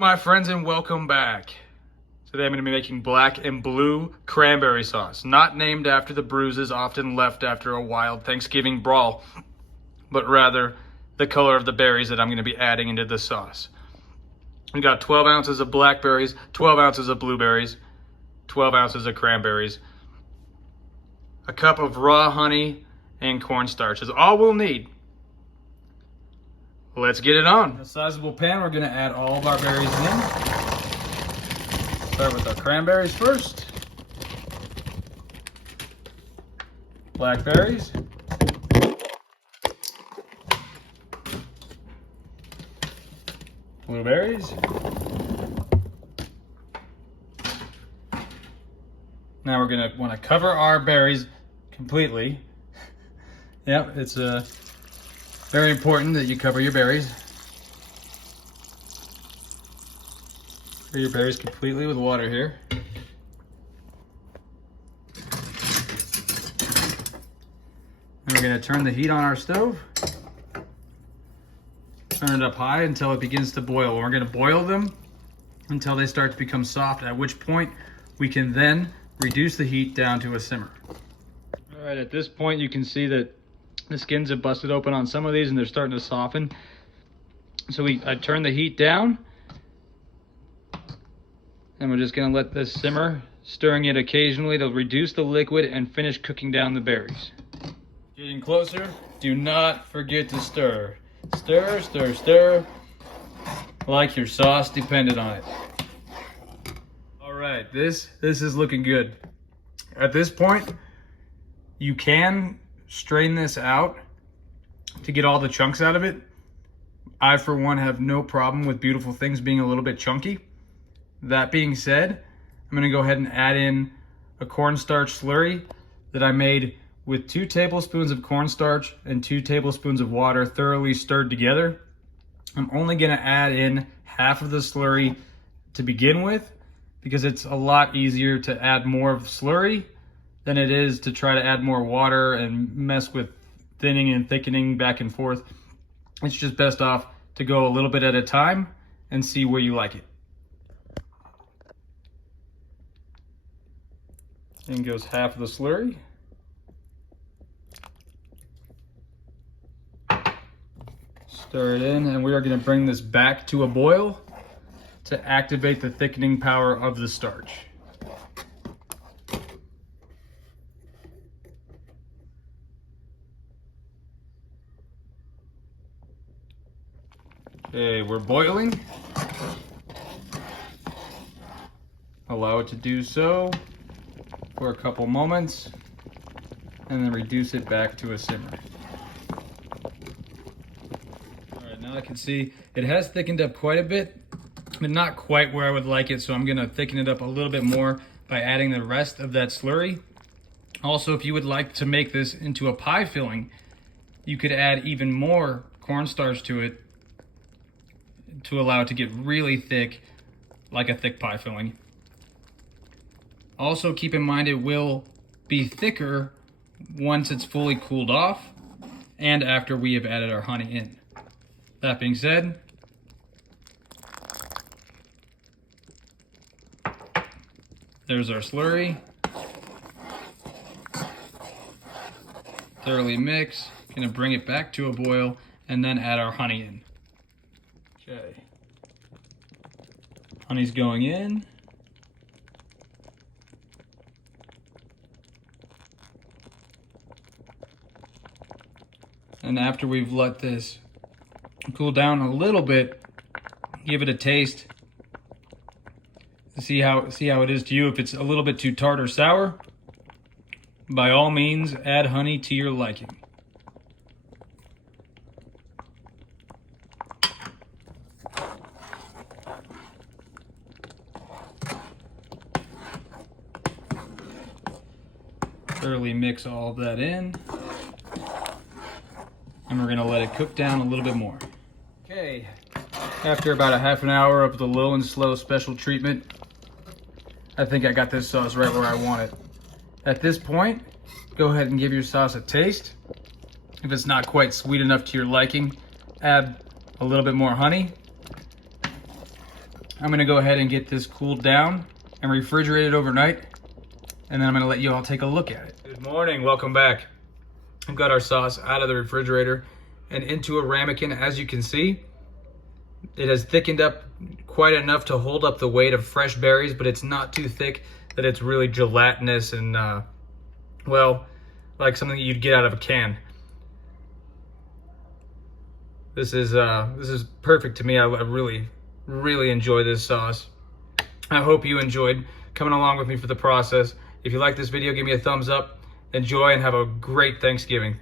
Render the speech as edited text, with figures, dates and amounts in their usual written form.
My friends, and welcome back. Today I'm going to be making black and blue cranberry sauce, not named after the bruises often left after a wild Thanksgiving brawl, but rather the color of the berries that I'm going to be adding into the sauce. We got 12 ounces of blackberries, 12 ounces of blueberries, 12 ounces of cranberries, a cup of raw honey, and cornstarch is all we'll need. Let's get it on. In a sizable pan, we're going to add all of our berries in. Start with our cranberries first. Blackberries. Blueberries. Now we're going to want to cover our berries completely. Yep, it's very important that you cover your berries. Cover your berries completely with water here. And we're going to turn the heat on our stove. Turn it up high until it begins to boil. We're going to boil them until they start to become soft, at which point we can then reduce the heat down to a simmer. All right, at this point you can see that the skins have busted open on some of these and they're starting to soften. So I turn the heat down and we're just gonna let this simmer, stirring it occasionally to reduce the liquid and finish cooking down the berries. Getting closer, do not forget to stir. Stir, stir, stir, like your sauce depended on it. All right, this is looking good. At this point, you can strain this out to get all the chunks out of it. I, for one, have no problem with beautiful things being a little bit chunky. That being said, I'm gonna go ahead and add in a cornstarch slurry that I made with 2 tablespoons of cornstarch and 2 tablespoons of water thoroughly stirred together. I'm only gonna add in half of the slurry to begin with because it's a lot easier to add more of slurry than it is to try to add more water and mess with thinning and thickening back and forth. It's just best off to go a little bit at a time and see where you like it. In goes half of the slurry. Stir it in, and we are going to bring this back to a boil to activate the thickening power of the starch. Okay, we're boiling. Allow it to do so for a couple moments and then reduce it back to a simmer. All right, now I can see it has thickened up quite a bit, but not quite where I would like it, so I'm gonna thicken it up a little bit more by adding the rest of that slurry. Also, if you would like to make this into a pie filling, you could add even more cornstarch to it to allow it to get really thick, like a thick pie filling. Also, keep in mind it will be thicker once it's fully cooled off and after we have added our honey in. That being said, there's our slurry. Thoroughly mix, gonna bring it back to a boil and then add our honey in. Okay, honey's going in. And after we've let this cool down a little bit, give it a taste. See how it is to you. If it's a little bit too tart or sour, by all means, add honey to your liking. Thoroughly mix all of that in. And we're gonna let it cook down a little bit more. Okay, after about a half an hour of the low and slow special treatment, I think I got this sauce right where I want it. At this point, go ahead and give your sauce a taste. If it's not quite sweet enough to your liking, add a little bit more honey. I'm gonna go ahead and get this cooled down and refrigerate it overnight, and then I'm gonna let you all take a look at it. Good morning, welcome back. I've got our sauce out of the refrigerator and into a ramekin. As you can see, it has thickened up quite enough to hold up the weight of fresh berries, but it's not too thick that it's really gelatinous and, well, like something you'd get out of a can. This is perfect to me. I really enjoy this sauce. I hope you enjoyed coming along with me for the process. If you like this video, give me a thumbs up. Enjoy and have a great Thanksgiving.